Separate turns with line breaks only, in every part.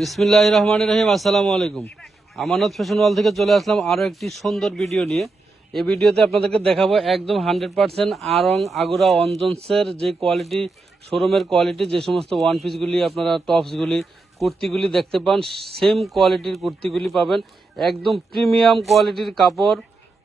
বিসমিল্লাহ রহমান রহিম আসসালামু আলাইকুম। আমানত ফ্যাশন ওয়াল থেকে চলে আসলাম আরও একটি সুন্দর ভিডিও নিয়ে। এই ভিডিওতে আপনাদেরকে দেখাবো একদম হান্ড্রেড পার্সেন্ট আরং আগুরা অঞ্জনসের যে কোয়ালিটি, শোরুমের কোয়ালিটি, যে সমস্ত ওয়ান পিসগুলি আপনারা, টপসগুলি, কুর্তিগুলি দেখতে পান, সেম কোয়ালিটির কুর্তিগুলি পাবেন। একদম প্রিমিয়াম কোয়ালিটির কাপড়,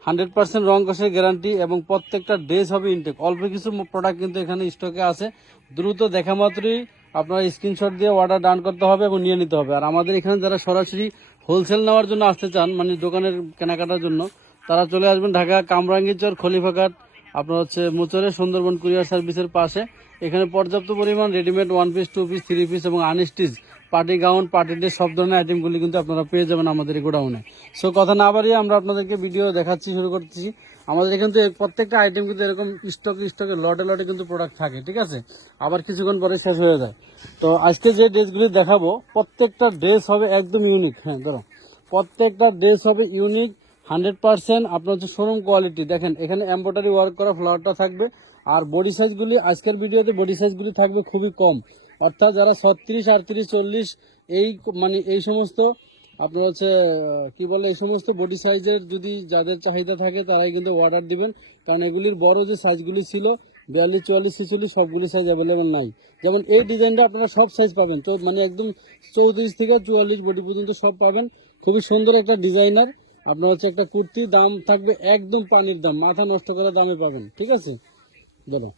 হান্ড্রেড পার্সেন্ট রং কষের গ্যারান্টি এবং প্রত্যেকটা ড্রেস হবে ইনটেক অল্প কিছু প্রোডাক্ট কিন্তু এখানে স্টকে আছে। দ্রুত দেখা মাত্রই আপনার স্ক্রিনশট দিয়ে অর্ডার ডান করতে হবে এবং নিয়ে নিতে হবে। আর আমাদের এখানে যারা সরাসরি হোলসেল নেওয়ার জন্য আসতে চান মানে দোকানের কেনাকাটার জন্য, তারা চলে আসবেন ঢাকা কামরাঙ্গীরচর খলিফাঘাট, আপনার হচ্ছে মোচরে, সুন্দরবন কুরিয়ার সার্ভিসের পাশে। এখানে পর্যাপ্ত পরিমাণ readymade one piece two piece three piece এবং unstitch party gown, party dress, সব ধরনের আইটেমগুলি কিন্তু আপনারা পেয়ে যাবেন আমাদের এই গোডাউনে। সো কথা না বাড়িয়ে আমরা আপনাদেরকে ভিডিও দেখাচ্ছি, শুরু করতেছি। আমাদের কিন্তু প্রত্যেকটা আইটেম কিন্তু এরকম স্টকে স্টকে লটে লটে কিন্তু প্রোডাক্ট থাকে, ঠিক আছে? আবার কিছুক্ষণ পরে শেষ হয়ে যায়। তো, আজকে যে ড্রেসগুলি দেখাবো, প্রত্যেকটা ড্রেস হবে একদম ইউনিক হ্যাঁ ধরো। প্রত্যেকটা ড্রেস হবে ইউনিক হান্ড্রেড পার্সেন্ট আপনার হচ্ছে শোরুম কোয়ালিটি দেখেন, এখানে এম্ব্রয়ডারি ওয়ার্ক করা ফ্লাওয়ারটা থাকবে। আর বডি সাইজগুলি আজকের ভিডিওতে বডি সাইজগুলি থাকবে খুবই কম। অর্থাৎ যারা ছত্রিশ, আটত্রিশ, চল্লিশ, এই মানে এই সমস্ত, আপনার হচ্ছে কি বলে, এই সমস্ত বডি সাইজের যদি যাদের চাহিদা থাকে, তারাই কিন্তু অর্ডার দিবেন। কারণ এগুলির বড় যে সাইজগুলি ছিল, বিয়াল্লিশ, চুয়াল্লিশ ছিচল্লিশ সবগুলি সাইজ অ্যাভেলেবেল নাই। যেমন এই ডিজাইনটা আপনারা সব সাইজ পাবেন। তো মানে একদম চৌত্রিশ থেকে চুয়াল্লিশ বডি পর্যন্ত সব পাবেন। খুবই সুন্দর একটা ডিজাইনার আপনার হচ্ছে একটা কুর্তি, দাম থাকবে একদম পানির দাম। মাথা নষ্ট করা দামে পাবেন। ঠিক আছে? দাদা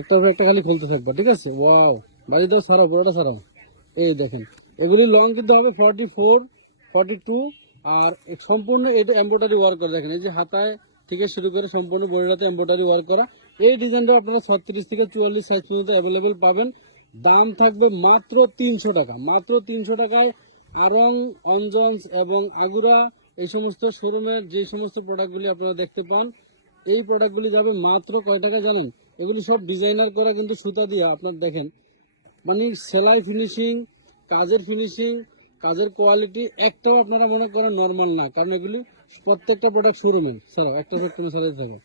একটা উপরে একটা খালি খুলতে থাকবে, ঠিক আছে? ওয়াও বাড়ি দাও, সারাও, পুরোটা সারাও। এই দেখেন, এগুলি লং কিন্তু হবে ফর্টি ফোর ফর্টি টু আর সম্পূর্ণ এটা এম্ব্রয়ডারি ওয়ার্ক করা, দেখেন, এই যে হাতায় থেকে শুরু করে সম্পূর্ণ বডিটাতে এম্ব্রয়ডারি ওয়ার্ক করা। এই ডিজাইনটা আপনারা ছত্রিশ থেকে চুয়াল্লিশ সাইজ পর্যন্ত অ্যাভেলেবেল পাবেন। দাম থাকবে মাত্র তিনশো টাকা, মাত্র তিনশো টাকায় আরং অঞ্জনস এবং আগুরা, এই সমস্ত শোরুমের যে সমস্ত প্রোডাক্টগুলি আপনারা দেখতে পান, এই প্রোডাক্টগুলি যাবে মাত্র কয় টাকা জানেন? এগুলি সব ডিজাইনার করা কিন্তু সুতা দিয়ে, আপনার দেখেন। মানে সেলাই ফিনিশিং কাজের ফিনিশিং কাজের কোয়ালিটি একটাও আপনারা মনে করেন নর্মাল না, কারণ এগুলি প্রত্যেকটা প্রোডাক্ট শোরুমের স্যার একটা সেক্টরে সারাই থাকো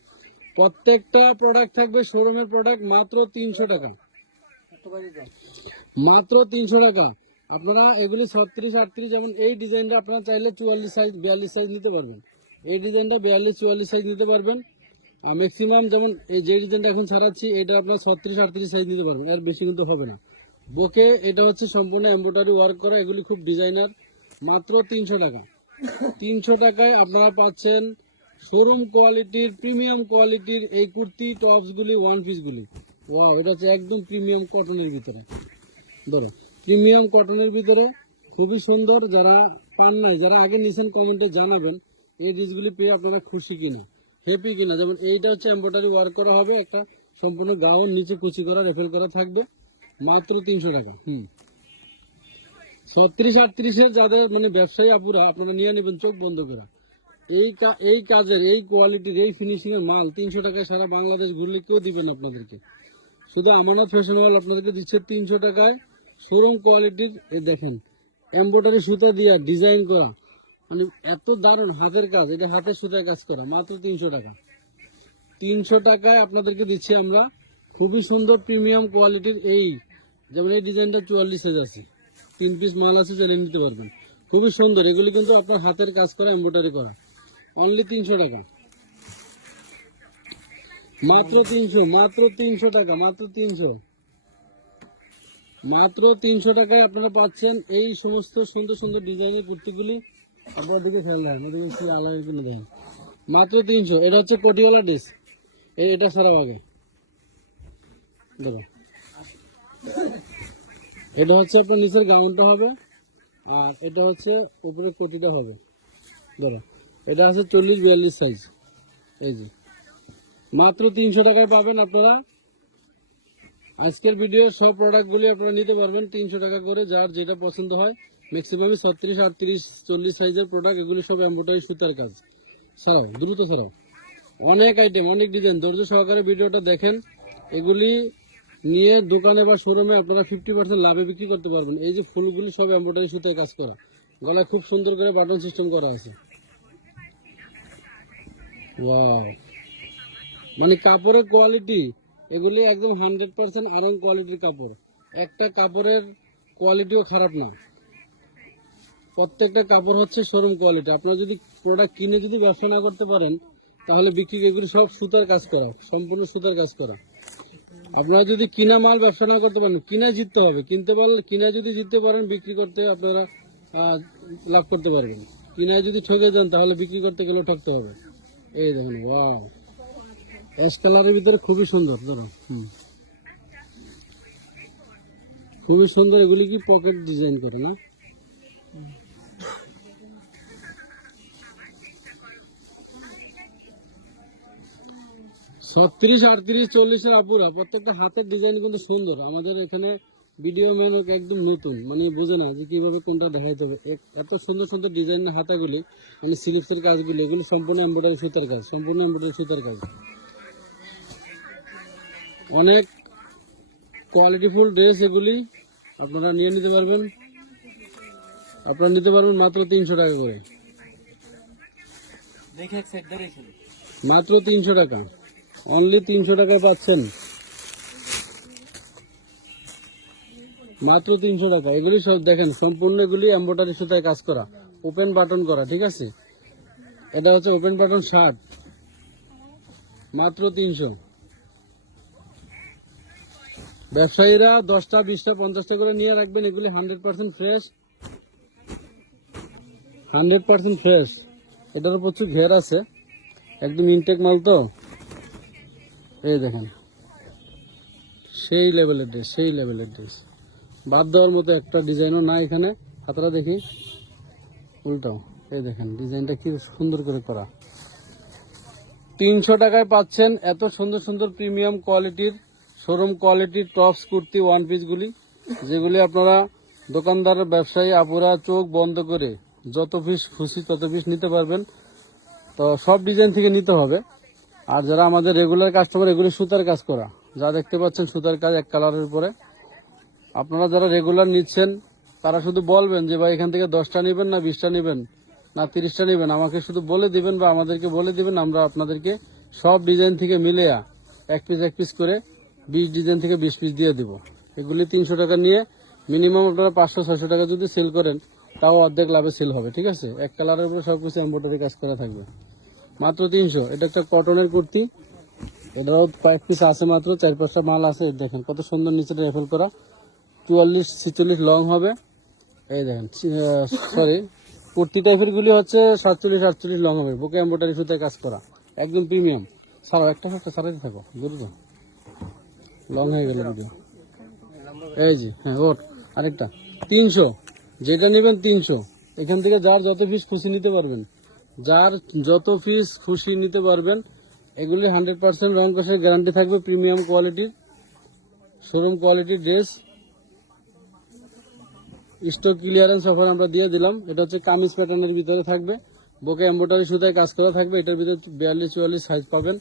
প্রত্যেকটা প্রোডাক্ট থাকবে শোরুমের প্রোডাক্ট মাত্র তিনশো টাকা। মাত্র তিনশো টাকা। আপনারা এগুলি ছত্রিশ, আটত্রিশ, যেমন এই ডিজাইনটা আপনারা চাইলে চুয়াল্লিশ সাইজ বিয়াল্লিশ সাইজ নিতে পারবেন। এই ডিজাইনটা বিয়াল্লিশ, চুয়াল্লিশ সাইজ নিতে পারবেন। ম্যাক্সিমাম যেমন এই যে ডিজাইনটা এখন ছাড়াচ্ছি, এটা আপনার ছত্রিশ, আটত্রিশ সাইজ নিতে পারবেন, এর বেশি কিন্তু হবে না। বুকে এটা হচ্ছে সম্পূর্ণ এমব্রয়ডারি ওয়ার্ক করা, এগুলি খুব ডিজাইনার মাত্র তিনশো টাকা। তিনশো টাকায় আপনারা পাচ্ছেন শোরুম কোয়ালিটির প্রিমিয়াম কোয়ালিটির এই কুর্তি টপসগুলি ওয়ান পিসগুলি ওয়াও এটা হচ্ছে একদম প্রিমিয়াম কটনের ভিতরে। ধরো প্রিমিয়াম কটনের ভিতরে খুবই সুন্দর, যারা পান নাই, যারা আগে নিয়েছেন কমেন্টে জানাবেন, এই ড্রেসগুলি পেয়ে আপনারা খুশি কিনা। হ্যাপি কিনা, যেমন এইটা হচ্ছে এম্ব্রয়ডারি ওয়ার্ক করা হবে, একটা সম্পূর্ণ গাউন নিচে কুচি করা রেফেল করা থাকবে, মাত্র তিনশো টাকা, হুম। ছত্রিশ আটত্রিশের যাদের মানে ব্যবসায়ী আপুরা, আপনারা নিয়ে নেবেন, চোখ বন্ধ করে। এই এই কাজের, এই কোয়ালিটির এই ফিনিশিং এর মাল তিনশো টাকায় সারা বাংলাদেশ ঘুরলে কেউ দিবেন আপনাদেরকে। শুধু আমানত ফ্যাশন ওয়াল আপনাদেরকে দিচ্ছে তিনশো টাকায় শোরুম কোয়ালিটির এই দেখেন এমব্রয়ডারি সুতা দিয়া ডিজাইন করা মানে এত দারুণ হাতের কাজ, এটা হাতের সুতায় কাজ করা, মাত্র তিনশো টাকা। তিনশো টাকায় আপনাদেরকে দিচ্ছি আমরা খুবই সুন্দর প্রিমিয়াম কোয়ালিটির এই, যেমন এই ডিজাইনটা চুয়াল্লিশ সাইজ আছে। তিন পিস মাল আছে চাইলে নিতে পারবেন। খুবই সুন্দর, এগুলি কিন্তু আপনার হাতের কাজ করা এমব্রয়ডারি করা। অনলি তিনশো টাকা। মাত্র তিনশো মাত্র তিনশো টাকা, মাত্র তিনশো। মাত্র তিনশো টাকায় আপনারা পাচ্ছেন এই সমস্ত সুন্দর সুন্দর ডিজাইনের কুর্তিগুলি। আপনার দিকে খেয়াল রাখেন, ওদিকে মাত্র তিনশো, এটা হচ্ছে কোটিওয়ালা ডিস। এটা সারা আগে দেখো এটা হচ্ছে আপনার নিচের গাউনটা হবে, আর এটা হচ্ছে উপরে কোটিটা হবে। ধরো এটা আছে চল্লিশ বিয়াল্লিশ সাইজ এই যে। মাত্র তিনশো টাকায় পাবেন আপনারা। আজকের ভিডিওর সব প্রোডাক্টগুলি আপনারা নিতে পারবেন তিনশো টাকা করে, যার যেটা পছন্দ হয়। ম্যাক্সিমামই ছত্রিশ, আটত্রিশ, চল্লিশ সাইজের প্রোডাক্ট এগুলি সব এম্ব্রয়ডারি সুতার কাজ। ছাড়াও, দ্রুত ছাড়াও। অনেক আইটেম অনেক ডিজাইন ধৈর্য সহকারে ভিডিওটা দেখেন। এগুলি নিয়ে দোকানে বা শোরুমে আপনারা ফিফটি পার্সেন্ট লাভে বিক্রি করতে পারবেন। এই যে ফুলগুলি সব এম্ব্রয়ডারি সুতায় কাজ করা। গলায় খুব সুন্দর করে বাটন সিস্টেম করা আছে। মানে কাপড়ের কোয়ালিটি এগুলি একদম হান্ড্রেড পার্সেন্ট আয়রন কোয়ালিটির কাপড়। একটা কাপড়ের কোয়ালিটিও খারাপ না। প্রত্যেকটা কাপড় হচ্ছে শোরুম কোয়ালিটি আপনারা যদি প্রোডাক্ট কিনে যদি ব্যবসা না করতে পারেন, তাহলে বিক্রি এগুলি সব সুতার কাজ করা, সম্পূর্ণ সুতার কাজ করা। আপনারা যদি কিনা মাল ব্যবসা না করতে পারেন কিনা জিততে হবে। কিনতে পারলে কিনা যদি জিততে পারেন, বিক্রি করতে আপনারা লাভ করতে পারবেন। কিনায় যদি ঠকে যান, তাহলে বিক্রি করতে গেলেও ঠকতে হবে। এই দেখুন ওয়াও অ্যাশ কালারের ভিতরে খুবই সুন্দর, ধরো, হুম। খুবই সুন্দর, এগুলি কি পকেট ডিজাইন করে, না? ছত্রিশ আটত্রিশ চল্লিশের আপুরা প্রত্যেকটা হাতের ডিজাইন কিন্তু সুন্দর। আমাদের এখানে ভিডিও ম্যান একদম নতুন মানে বোঝে না যে কীভাবে কোনটা দেখাইতে হবে। এত সুন্দর সুন্দর ডিজাইনের হাতাগুলি মানে সিলিপসের কাজগুলি এগুলি সম্পূর্ণ এমব্রয়ডারি সুতার কাজ সম্পূর্ণ এমব্রয়ডারি সুতার কাজ। অনেক কোয়ালিটিফুল ড্রেস এগুলি আপনারা নিয়ে নিতে পারবেন। আপনারা নিতে পারবেন মাত্র তিনশো টাকা করে। মাত্র তিনশো টাকা। অনলি তিনশো টাকায় পাচ্ছেন। মাত্র তিনশো টাকা। এগুলি সব দেখেন, সম্পূর্ণ এগুলি এম্বোটারি সুতায় কাজ করা। ওপেন বাটন করা, ঠিক আছে? এটা হচ্ছে ওপেন বাটন শার্ট মাত্র তিনশো। ব্যবসায়ীরা দশটা, বিশটা, পঞ্চাশটা করে নিয়ে রাখবেন। এগুলি hundred percent fresh hundred percent fresh এটার প্রচুর ঘের আছে। একদম ইনটেক মাল তো। এই দেখেন। সেই লেভেলের ড্রেস সেই লেভেলের ড্রেস বাদ দেওয়ার মতো একটা ডিজাইনও না এখানে। হাতটা দেখি। উল্টাও এই দেখেন ডিজাইনটা কি সুন্দর করে করা। তিনশো টাকায় পাচ্ছেন এত সুন্দর সুন্দর প্রিমিয়াম কোয়ালিটির শোরুম কোয়ালিটির টপস কুর্তি ওয়ান পিসগুলি যেগুলি আপনারা দোকানদার, ব্যবসায়ী, আপুরা চোখ বন্ধ করে যত পিস খুশি তত পিস নিতে পারবেন। তো সব ডিজাইন থেকে নিতে হবে। আর যারা আমাদের রেগুলার কাস্টমার এগুলি সুতার কাজ করা। যা দেখতে পাচ্ছেন সুতার কাজ এক কালারের উপরে। আপনারা যারা রেগুলার নিচ্ছেন, তারা শুধু বলবেন যে, ভাই, এখান থেকে দশটা নেবেন না বিশটা নেবেন না তিরিশটা নেবেন। আমাকে শুধু বলে দিবেন বা আমাদেরকে বলে দিবেন, আমরা আপনাদেরকে সব ডিজাইন থেকে মিলেয়া এক পিস এক পিস করে বিশ ডিজাইন থেকে বিশ পিস দিয়ে দিব। এগুলি তিনশো টাকা নিয়ে মিনিমাম আপনারা পাঁচশো, ছয়শো টাকা যদি সেল করেন, তাও অর্ধেক লাভে সেল হবে, ঠিক আছে? এক কালারের উপরে সব কিছু এম্ব্রয়ডারি কাজ করা থাকবে। মাত্র তিনশো। এটা একটা কটনের কুর্তি। এটাও কয়েক পিস আছে মাত্র, চার পাঁচটা মাল আছে দেখেন কত সুন্দর নিচে রেফেল করা। চুয়াল্লিশ, ছিচল্লিশ লং হবে। এই দেখেন সরি কুর্তি টাইপের গুলি হচ্ছে সাতচল্লিশ, আটচল্লিশ লং হবে। বুকে এম্ব্রয়ডারি সুতায় কাজ করা। একদম প্রিমিয়াম সারা একটা একটা সারাতে থাকো দ্রুত লং হয়ে গেল এই যে হ্যাঁ ওর আরেকটা। তিনশো। যেটা নেবেন তিনশো। এখান থেকে যার যত পিস খুশি নিতে পারবেন। যার যত পিস খুশি নিতে পারবেন, এগুলি হান্ড্রেড পার্সেন্ট রং কষের গ্যারান্টি থাকবে প্রিমিয়াম কোয়ালিটির শোরুম কোয়ালিটির ড্রেস স্টক ক্লিয়ারেন্স অফার আমরা দিয়ে দিলাম। এটা হচ্ছে কামিজ প্যাটার্নের ভিতরে থাকবে। বুকে এম্ব্রয়ডারি সুতায় কাজ করা থাকবে, এটার ভিতরে বিয়াল্লিশ চুয়াল্লিশ সাইজ পাবেন।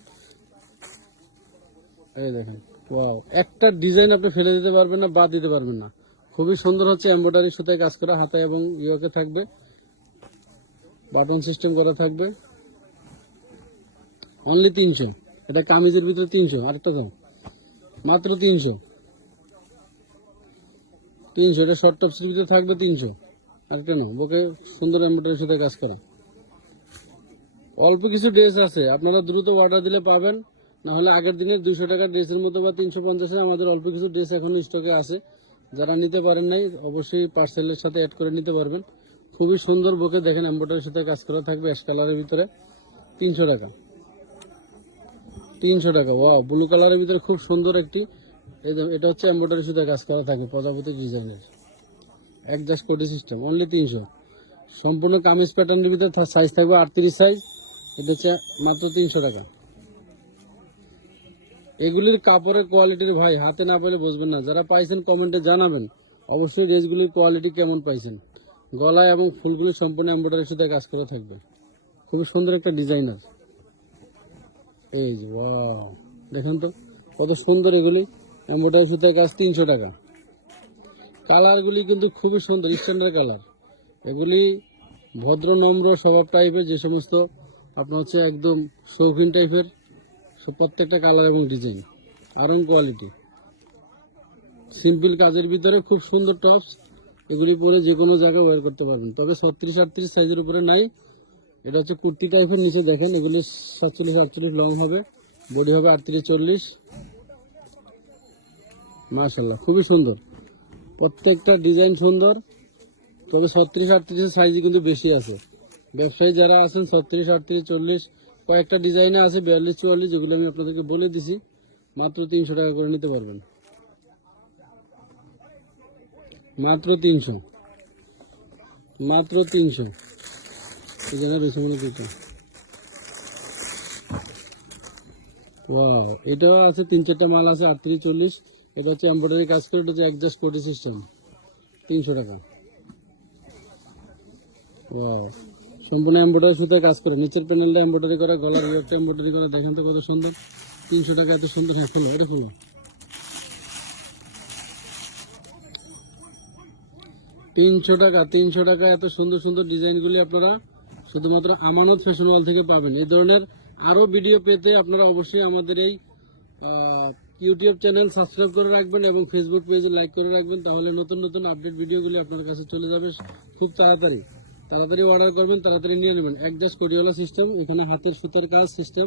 এই দেখেন ওয়াও একটা ডিজাইন আপনি ফেলে দিতে পারবেন না, বাদ দিতে পারবেন না। খুবই সুন্দর হচ্ছে এম্ব্রয়ডারি সুতায় কাজ করা হাতে এবং ইয়োকে থাকবে। বাটন সিস্টেম করা থাকবে। অনলি তিনশো। এটা কামিজের ভিতরে তিনশো, আরেকটা দাও। মাত্র তিনশো। তিনশো, এটা শর্ট টপসের ভিতরে থাকবে তিনশো। আরেকটা নাও, বুকে সুন্দর এম্ব্রয়ডারির সাথে কাজ করা। অল্প কিছু ড্রেস আছে, আপনারা দ্রুত অর্ডার দিলে পাবেন। না হলে আগের দিনের দুশো টাকার ড্রেসের মতো বা তিনশো পঞ্চাশের আমাদের অল্প কিছু ড্রেস এখন স্টকে আছে। যারা নিতে পারেন নাই, অবশ্যই পার্সেলের সাথে অ্যাড করে নিতে পারবেন। খুবই সুন্দর বুকে দেখেন এম্ব্রয়ডারির সাথে কাজ করা থাকবে অ্যাশ কালারের ভিতরে। তিনশো টাকা। তিনশো টাকা ওয়াও ব্লু কালারের ভিতরে খুব সুন্দর একটি এটা হচ্ছে এম্ব্রয়ডারি সুতা কাজ করা থাকে প্রজাপতি ডিজাইনের অ্যাডজাস্ট কোটি সিস্টেম অনলি তিনশো। সম্পূর্ণ কামিজ প্যাটার্নের ভিতরে সাইজ থাকবে আটত্রিশ সাইজ এটা হচ্ছে মাত্র তিনশো টাকা। এগুলির কাপড়ের কোয়ালিটির ভাই, হাতে না পেলে বুঝবেন না। যারা পাইছেন কমেন্টে জানাবেন, অবশ্যই ড্রেসগুলির কোয়ালিটি কেমন পাইছেন। গলায় এবং ফুলগুলি সম্পূর্ণ এম্ব্রয়ডারি সাথে কাজ করা থাকবে। খুবই সুন্দর একটা ডিজাইনার এই যে দেখুন তো, কত সুন্দর এগুলি। এম্ব্রয়ডারি সুতায় কাজ তিনশো টাকা। কালারগুলি কিন্তু খুবই সুন্দর স্ট্যান্ডার্ড কালার। এগুলি ভদ্র, নম্র স্বভাব টাইপের যে সমস্ত আপনার হচ্ছে একদম শৌখিন টাইপের প্রত্যেকটা কালার এবং ডিজাইন আরং কোয়ালিটি সিম্পল কাজের ভিতরে খুব সুন্দর টপস এগুলি পরে যে কোনো জায়গায় ওয়ার করতে পারবেন। তবে ছত্রিশ আটত্রিশ সাইজের উপরে নাই। এটা হচ্ছে কুর্তি টাইপের নিচে দেখেন, এগুলি সাতচল্লিশ আটচল্লিশ লং হবে বডি হবে আটত্রিশ চল্লিশ। মাশাল্লাহ খুবই সুন্দর। প্রত্যেকটা ডিজাইন সুন্দর, তবে ছত্রিশ আটত্রিশের সাইজই কিন্তু বেশি আছে। ব্যবসায়ী যারা আছেন, ছত্রিশ আটত্রিশ চল্লিশ, কয়েকটা ডিজাইনে আছে, বিয়াল্লিশ চুয়াল্লিশ যেগুলো আমি আপনাদেরকে বলে দিছি। মাত্র তিনশো টাকা করে নিতে পারবেন। মাত্র তিনশো। মাত্র তিনশো। এখানে রয়েছে মনে ওয়াও এটাও আছে, তিন চারটা মাল আছে, আটত্রিশ, চল্লিশ। এটা হচ্ছে এম্ব্রয়ডারি কাজ করে, এটা হচ্ছে অ্যাডজাস্ট কোটি সিস্টেম তিনশো টাকা। ওয়াও সম্পূর্ণ এম্ব্রয়ডারি সুতায় কাজ করে। নিচের প্যানেলটা এম্ব্রয়ডারি করা, গলার ইয়েরটা এম্ব্রয়ডারি করা, দেখেন তো কত সুন্দর। তিনশো টাকা এত সুন্দর হ্যাঁ খোলো, এটা খোলো। তিনশো টাকা তিনশো টাকা এত সুন্দর সুন্দর ডিজাইনগুলি আপনারা শুধুমাত্র আমানত ফ্যাশন ওয়াল থেকে পাবেন। এই ধরনের আরও ভিডিও পেতে আপনারা অবশ্যই আমাদের এই ইউটিউব চ্যানেল সাবস্ক্রাইব করে রাখবেন এবং ফেসবুক পেজে লাইক করে রাখবেন, তাহলে নতুন নতুন আপডেট ভিডিওগুলি আপনার কাছে চলে যাবে খুব তাড়াতাড়ি। তাড়াতাড়ি অর্ডার করবেন, তাড়াতাড়ি নিয়ে নেবেন। একজাস্ট করিওয়ালা সিস্টেম এখানে হাতের সুতার কাজ সিস্টেম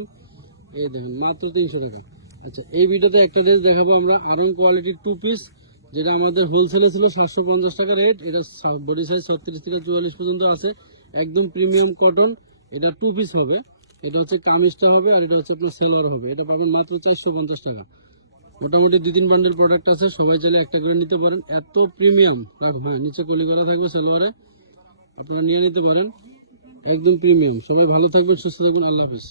এই দেখেন, মাত্র তিনশো টাকা। আচ্ছা এই ভিডিওতে একটা ড্রেস দেখাবো আমরা, আরং কোয়ালিটির টু পিস যেটা আমাদের হোলসেলে ছিল সাতশো পঞ্চাশ টাকা রেট এটা বডি সাইজ ছত্রিশ থেকে চুয়াল্লিশ পর্যন্ত আছে। একদম প্রিমিয়াম কটন এটা টু পিস হবে। এটা হচ্ছে কামিজটা হবে আর এটা হচ্ছে আপনার সেলোয়ার হবে। এটা পাবেন মাত্র চারশো পঞ্চাশ টাকা। মোটামুটি দুই তিন বান্ডেল প্রোডাক্ট আছে, সবাই চাইলে একটা করে নিতে পারেন। এত প্রিমিয়াম হ্যাঁ নিচে কলি করা থাকবে সেলোয়ারে আপনারা নিয়ে নিতে পারেন। একদম প্রিমিয়াম সবাই ভালো থাকবেন, সুস্থ থাকবেন, আল্লাহ হাফিজ।